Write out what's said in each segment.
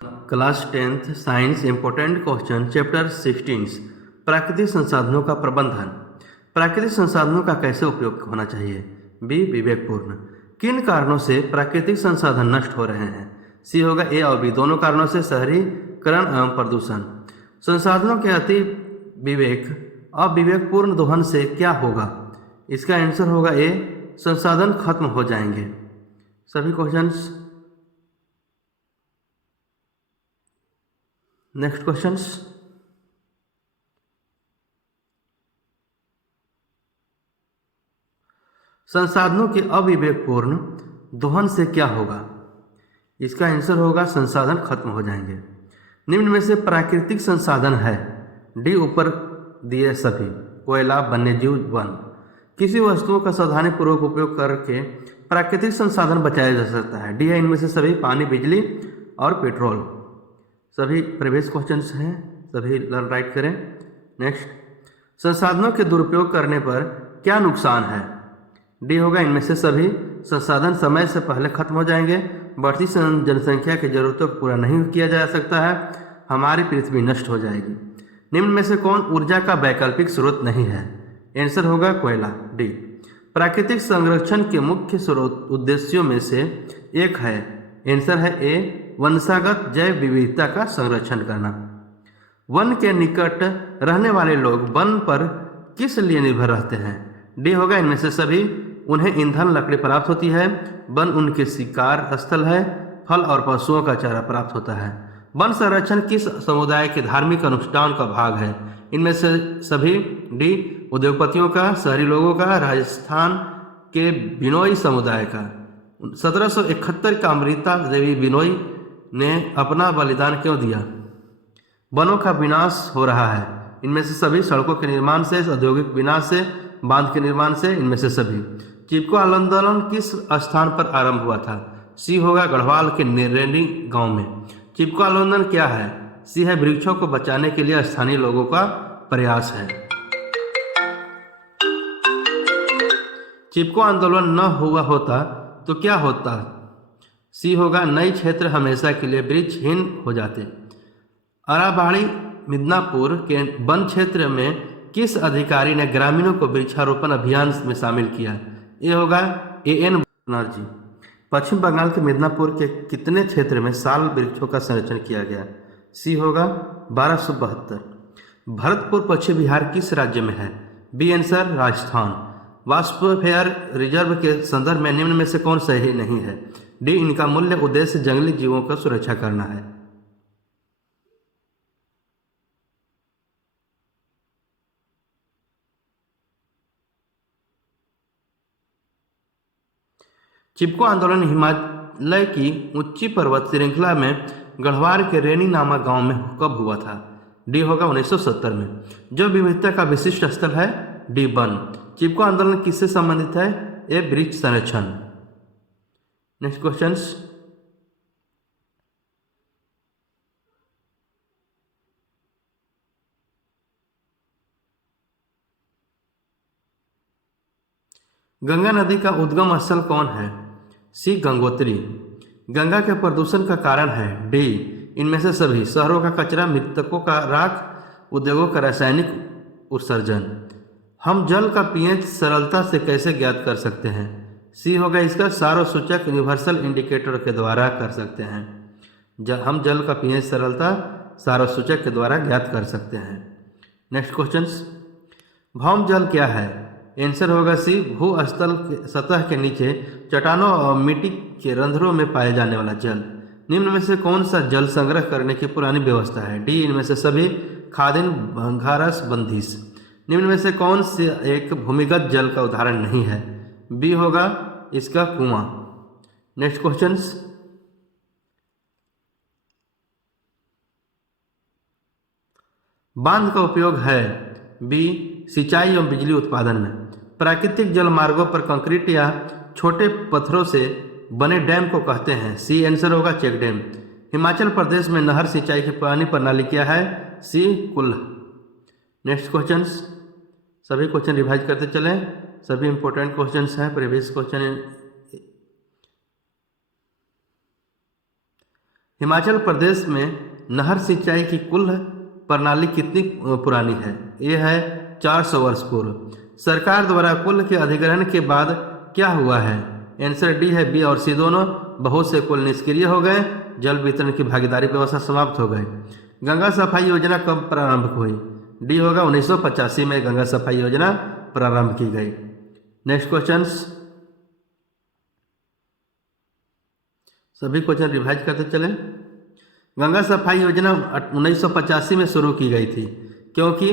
Class 10th science important question chapter 16 प्राकृतिक संसाधनों का प्रबंधन। प्राकृतिक संसाधनों का कैसे उपयोग होना चाहिए? बी विवेकपूर्ण। किन कारणों से प्राकृतिक संसाधन नष्ट हो रहे हैं? सी होगा ए और बी दोनों कारणों से, शहरीकरण एवं प्रदूषण। संसाधनों के अति अविवेकपूर्ण दोहन से क्या होगा? इसका आंसर होगा ए, संसाधन खत्म हो जाएंगे। सभी क्वेश्चंस। Next questions. संसाधनों के अविवेकपूर्ण दोहन से क्या होगा? इसका आंसर होगा संसाधन खत्म हो जाएंगे। निम्न में से प्राकृतिक संसाधन है? डी ऊपर दिए सभी, कोयला, वन्यजीव, वन। किसी वस्तुओं का सावधानीपूर्वक उपयोग करके प्राकृतिक संसाधन बचाया जा सकता है। डी है इनमें से सभी, पानी, बिजली और पेट्रोल। सभी प्रीवियस क्वेश्चंस हैं, सभी लर्न राइट करें। नेक्स्ट, संसाधनों के दुरुपयोग करने पर क्या नुकसान है? डी होगा इनमें से सभी, संसाधन समय से पहले खत्म हो जाएंगे, बढ़ती जनसंख्या की जरूरतों को पूरा नहीं किया जा सकता है, हमारी पृथ्वी नष्ट हो जाएगी। निम्न में से कौन ऊर्जा का वैकल्पिक स्रोत नहीं है? आंसर होगा कोयला, डी। प्राकृतिक संरक्षण के मुख्य स्रोत उद्देश्यों में से एक है, आंसर है ए, वंशागत जैव विविधता का संरक्षण करना। वन के निकट रहने वाले लोग वन पर किस लिए निर्भर रहते हैं? डी होगा इनमें से सभी, उन्हें ईंधन, लकड़ी प्राप्त होती है, वन उनके शिकार स्थल है, फल और पशुओं का चारा प्राप्त होता है। वन संरक्षण किस समुदाय के धार्मिक अनुष्ठान का भाग है? इनमें से सभी, डी उद्योगपतियों का, शहरी लोगों का, राजस्थान के बिनोई समुदाय का। 1771 का अमृता देवी बिनोई ने अपना बलिदान क्यों दिया? वनों का विनाश हो रहा है। इनमें से सभी, सड़कों के निर्माण से, औद्योगिक विनाश से, बांध के निर्माण से। इनमें से सभी। चिपको आंदोलन किस स्थान पर आरंभ हुआ था? सी होगा गढ़वाल के निरेनी गांव में। चिपको आंदोलन क्या है? सी है वृक्षों को बचाने के लिए स्थानीय लोगों का प्रयास है। चिपको आंदोलन न हुआ होता तो क्या होता? सी होगा नई क्षेत्र हमेशा के लिए वृक्षहीन हो जाते। अराबाड़ी मिदनापुर के वन क्षेत्र में किस अधिकारी ने ग्रामीणों को वृक्षारोपण अभियान में शामिल किया? ये होगा एएन बनर्जी। पश्चिम बंगाल के मिदनापुर के कितने क्षेत्र में साल वृक्षों का संरक्षण किया गया? सी होगा 1272। भरतपुर पश्चिम बिहार किस राज्य में है? B answer Rajasthan. Biosphere reserve के संदर्भ में निम्न में से कौन सही नहीं है? डी इनका मूल्य उद्देश्य जंगली जीवों का सुरक्षा करना है। चिपको आंदोलन हिमालय की ऊंची पर्वत श्रृंखला में गढ़वाल के रेनी नामक गांव में कब हुआ था? डी होगा 1970 में। जो विविधता का विशिष्ट स्थल है? D one. चिपको आंदोलन किससे संबंधित है? ए वृक्ष संरक्षण। Next questions. गंगा नदी का उद्गम स्थल कौन है? सी गंगोत्री। गंगा के प्रदूषण का कारण है? डी इनमें से सभी, शहरों का कचरा, मृतकों का राख, उद्योगों का रासायनिक उत्सर्जन। हम जल का पीएच सरलता से कैसे ज्ञात कर सकते हैं? सी होगा इसका सारो सूचक यूनिवर्सल इंडिकेटर के द्वारा कर सकते हैं। हम जल का पीएच सरलता सारो सूचक के द्वारा ज्ञात कर सकते हैं। Next questions. भौम जल क्या है? आंसर होगा सी, भूस्थल के सतह के नीचे चट्टानों और मिट्टी के रंध्रों में पाए जाने वाला जल। निम्न में से कौन सा जल संग्रह करने की पुरानी व्यवस्था है? डी इनमें से सभी, खादिन, भंगारस, बंदिश। निम्न में से कौन से एक भूमिगत जल का उदाहरण नहीं है? बी होगा इसका कुआं। Next questions. बांध का उपयोग है? बी सिंचाई एवं बिजली उत्पादन में। प्राकृतिक जल मार्गों पर कंक्रीट या छोटे पत्थरों से बने डैम को कहते हैं? सी आंसर होगा चेक डैम। हिमाचल प्रदेश में नहर सिंचाई की पुरानी प्रणाली क्या है? सी कुल्ह। Next questions. सभी क्वेश्चन रिवाइज करते चलें, सभी इंपॉर्टेंट क्वेश्चंस हैं। प्रीवियस क्वेश्चन हिमाचल प्रदेश में नहर सिंचाई की कुल प्रणाली कितनी पुरानी है? ये है 400 वर्ष पूर्व। सरकार द्वारा कुल के अधिग्रहण के बाद क्या हुआ है? आंसर डी है बी और सी दोनों। बहुत से कुल निष्क्रिय हो गए, जल वितरण की भागीदारी व्यवस्था समाप्त हो गई। गंगा सफाई योजना कब प्रारंभ हुई? डी होगा 1985 में गंगा सफाई योजना प्रारंभ की गई। नेक्स्ट क्वेश्चंस, सभी क्वेश्चन रिवाइज करते चले। गंगा सफाई योजना 1985 में शुरू की गई थी क्योंकि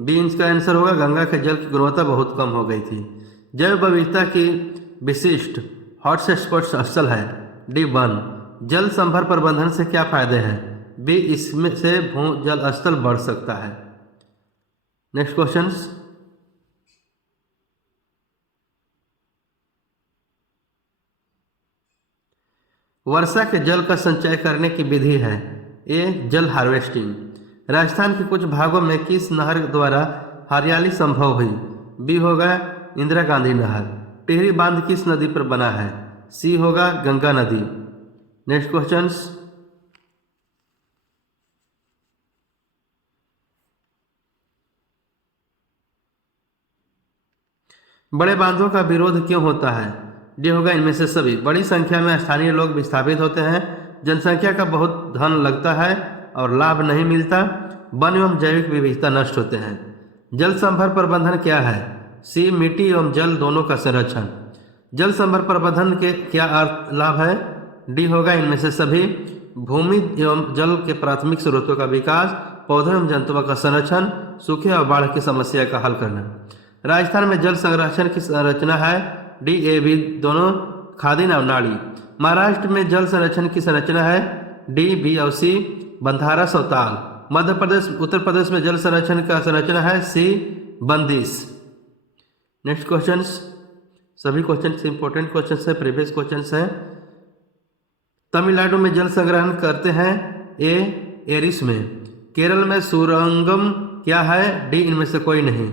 बी इसका आंसर होगा, गंगा के जल की गुणवत्ता बहुत कम हो गई थी। जैव विविधता की विशिष्ट हॉटस्पॉट स्थल है। डी 1। जल संभर प्रबंधन से क्या फायदे हैं? बी इसमें से भू जल स्तर बढ़ सकता है। नेक्स्ट क्वेश्चंस, वर्षा के जल का संचय करने की विधि है। ए जल हार्वेस्टिंग। राजस्थान के कुछ भागों में किस नहर द्वारा हरियाली संभव हुई? बी होगा इंदिरा गांधी नहर। टिहरी बांध किस नदी पर बना है? सी होगा गंगा नदी। नेक्स्ट क्वेश्चंस, बड़े बांधों का विरोध क्यों होता है? डी होगा इनमें से सभी। बड़ी संख्या में स्थानीय लोग विस्थापित होते हैं, जनसंख्या का बहुत धन लगता है और लाभ नहीं मिलता, वन एवं जैविक विविधता नष्ट होते हैं। जल संभर प्रबंधन क्या है? सी मिट्टी एवं जल दोनों का संरक्षण। जल संभर प्रबंधन के क्या अर्थ लाभ है? डी होगा इनमें से सभी। भूमि एवं जल के प्राथमिक स्रोतों का विकास, पौधों एवं जंतुओं का संरक्षण, सूखे और बाढ़ की समस्या का हल करना। राजस्थान में जल संरक्षण की संरचना है। डी ए बी दोनों, खादी और नाली। महाराष्ट्र में जल संरक्षण की संरचना है। डी बी और सी, बंधारा सौताल। मध्य प्रदेश उत्तर प्रदेश में जल संरक्षण का संरचना है। सी बंदिश। नेक्स्ट क्वेश्चंस, सभी क्वेश्चंस इंपॉर्टेंट क्वेश्चंस है, प्रीवियस क्वेश्चंस है। तमिलनाडु में जल संग्रहण करते हैं। ए एरिस में। केरल में सुरंगम क्या है? डी इनमें से कोई नहीं।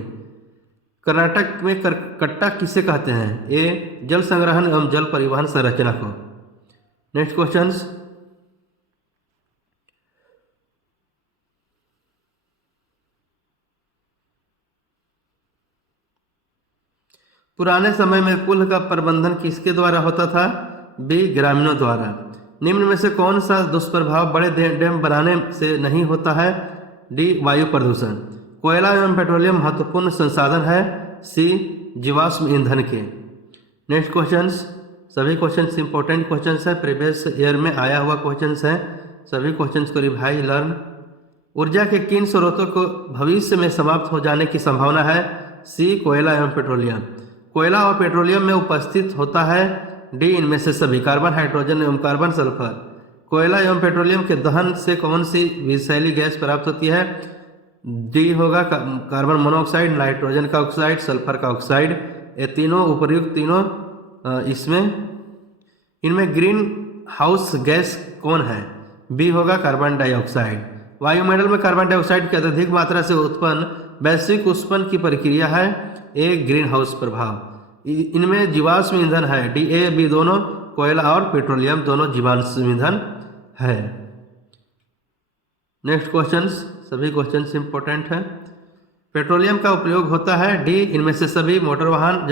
कर्नाटक में कट्टा किसे कहते हैं? ए जल संग्रहण एवं जल परिवहन संरचना को। नेक्स्ट क्वेश्चंस, पुराने समय में कुल का प्रबंधन किसके द्वारा होता था? बी ग्रामीणों द्वारा। निम्न में से कौन सा दुष्प्रभाव बड़े डैम बनाने से नहीं होता है? डी वायु प्रदूषण। कोयला एवं पेट्रोलियम महत्वपूर्ण संसाधन है। सी जीवाश्म ईंधन के। नेक्स्ट क्वेश्चंस, सभी क्वेश्चंस इंपॉर्टेंट क्वेश्चंस है, प्रीवियस ईयर में आया हुआ क्वेश्चंस है। सभी क्वेश्चंस को रिवाइज लर्न। ऊर्जा के किन स्रोतों को भविष्य में समाप्त हो जाने की संभावना है? सी कोयला एवं पेट्रोलियम। कोयला और पेट्रोलियम में उपस्थित होता है। डी इनमें से सभी, कार्बन, हाइड्रोजन एवं कार्बन सल्फर। कोयला एवं पेट्रोलियम के दहन से कौन सी विषैली गैस प्राप्त होती है? डी होगा कार्बन मोनोऑक्साइड, नाइट्रोजन का ऑक्साइड, सल्फर का ऑक्साइड। ये तीनों उपर्युक्त तीनों इनमें ग्रीन हाउस गैस कौन है? बी होगा कार्बन डाइऑक्साइड। वायुमंडल में कार्बन डाइऑक्साइड की अत्यधिक मात्रा से उत्पन्न वैश्विक उष्णन की प्रक्रिया है। ए ग्रीन हाउस प्रभाव। इनमें जीवाश्म ईंधन है। डी ए बी दोनों, कोयला और पेट्रोलियम दोनों जीवाश्म ईंधन है। नेक्स्ट क्वेश्चंस, सभी क्वेश्चंस इंपॉर्टेंट है। पेट्रोलियम का उपयोग होता है। डी इनमें से सभी, मोटर वाहन,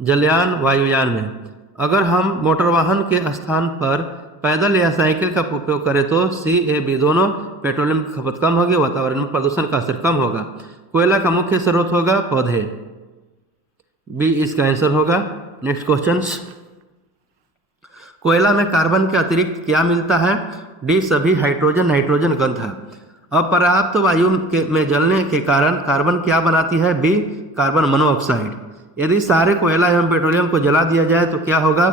जलयान, वायुयान में। अगर हम मोटर वाहन के स्थान पर पैदल या साइकिल का उपयोग करें तो सी ए बी दोनों, पेट्रोलियम की खपत कम होगी, वातावरण में प्रदूषण का असर कम होगा। कोयला का मुख्य स्रोत होगा पौधे। बी इसका आंसर होगा। नेक्स्ट क्वेश्चंस, कोयला में कार्बन के अतिरिक्त क्या मिलता है? डी सभी, हाइड्रोजन, नाइट्रोजन, गंधक। अपर्याप्त वायु में जलने के कारण कार्बन क्या बनाती है? B carbon monoxide. यदि सारे कोयला एवं पेट्रोलियम को जला दिया जाए तो क्या होगा?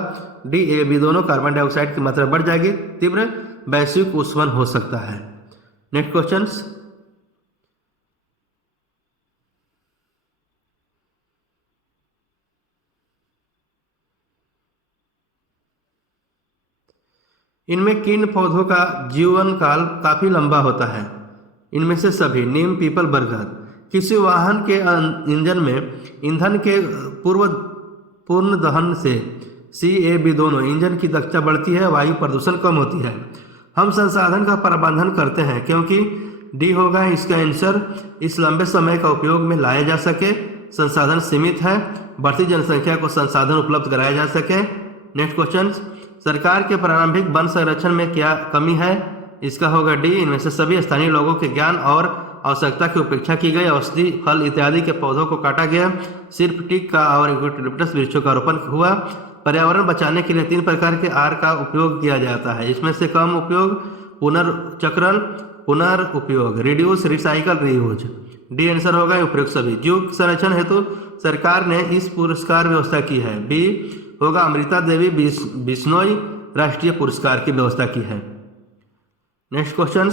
डी ए बी दोनों, कार्बन डाइऑक्साइड की मात्रा बढ़ जाएगी, तीव्र वैश्विक उष्णन हो सकता है। नेक्स्ट क्वेश्चंस, इनमें किन पौधों का जीवन काल काफी लंबा होता है? इनमें से सभी, नीम, पीपल, बरगद। किसी वाहन के इंजन में ईंधन के पूर्ण दहन से सी ए बी दोनों, इंजन की दक्षता बढ़ती है, वायु प्रदूषण कम होती है। हम संसाधन का प्रबंधन करते हैं, क्योंकि डी होगा इसका आंसर, इस लंबे समय का उपयोग में लाया जा सके, संसाधन सीमित है, बढ़ती जनसंख्या को संसाधन उपलब्ध कराया जा सके। नेक्स्ट क्वेश्चन, सरकार के प्रारंभिक वन संरक्षण में क्या कमी है? इसका होगा डी, इनमें से सभी स्थानीय लोगों के ज्ञान और आवश्यकता की उपेक्षा की गई, औषधि फल इत्यादि के पौधों को काटा गया, सिर्फ टीक का और यूकेलिप्टस वृक्षों का रोपण हुआ। पर्यावरण बचाने के लिए 3 प्रकार के आर का उपयोग किया जाता है, इसमें से कम उपयोग, पुनर्चक्रण, पुनर्उपयोग, reduce, recycle, reuse. D answer होगा उपयुक्त सभी। जीव संरक्षण हेतु सरकार ने इस पुरस्कार व्यवस्था की है। बी होगा अमृता देवी बिश्नोई राष्ट्रीय पुरस्कार की व्यवस्था की है। नेक्स्ट क्वेश्चन,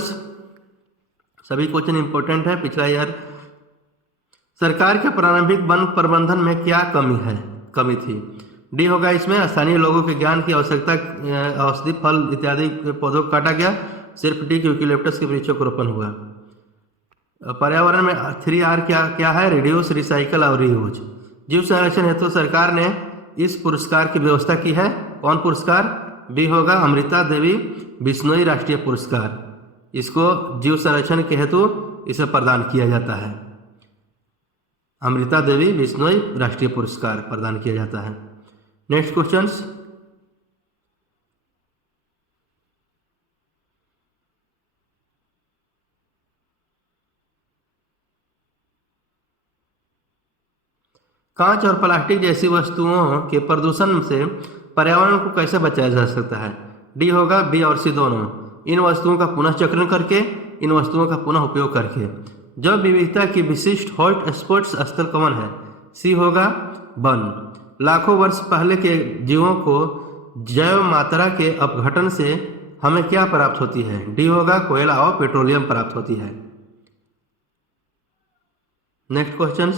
सभी क्वेश्चन इंपॉर्टेंट है पिछला ईयर। सरकार के प्रारंभिक वन प्रबंधन में क्या कमी थी? डी होगा इसमें स्थानीय लोगों के ज्ञान की आवश्यकता, औषधि फल इत्यादि के पौधों को काटा गया, सिर्फ टीक यूकेलिप्टस के वृक्षों को रोपण हुआ। पर्यावरण में 3R क्या है? रिड्यूस, रिसाइकल और रीयूज। जीव संरक्षण हेतु सरकार ने इस पुरस्कार की व्यवस्था की है। कौन पुरस्कार? बी होगा अमृता देवी बिश्नोई राष्ट्रीय पुरस्कार, इसको जीव संरक्षण के हेतु इसे प्रदान किया जाता है। अमृता देवी बिश्नोई राष्ट्रीय पुरस्कार प्रदान किया जाता है। नेक्स्ट क्वेश्चन, कांच और प्लास्टिक जैसी वस्तुओं के प्रदूषण से पर्यावरण को कैसे बचाया जा सकता है? डी होगा बी और सी दोनों, इन वस्तुओं का पुनः चक्रण करके, इन वस्तुओं का पुनः उपयोग करके। जब विविधता की विशिष्ट हॉट स्पॉट्स स्थल कौन है? सी होगा वन। लाखों वर्ष पहले के जीवों को जैव मात्रा के अपघटन से हमें क्या प्राप्त होती है? डी होगा कोयला और पेट्रोलियम प्राप्त होती है। नेक्स्ट क्वेश्चन,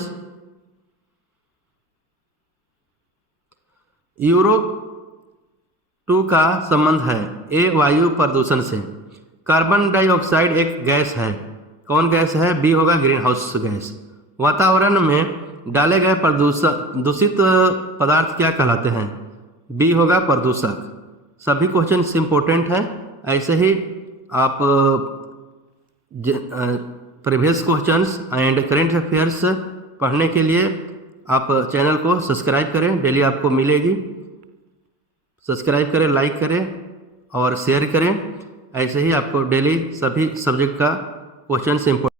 यूरोप 2 का संबंध है ए वायु प्रदूषण से। कार्बन डाइऑक्साइड एक गैस है, कौन गैस है? बी होगा ग्रीन हाउस गैस। वातावरण में डाले गए दूषित पदार्थ क्या कहलाते हैं? बी होगा प्रदूषक। सभी क्वेश्चन इंपॉर्टेंट है, ऐसे ही आप previous questions and current affairs पढ़ने के लिए आप चैनल को सब्सक्राइब करें, डेली आपको मिलेगी। सब्सक्राइब करें, लाइक करें और शेयर करें, ऐसे ही आपको डेली सभी सब्जेक्ट का क्वेश्चन इंपॉर्टेंट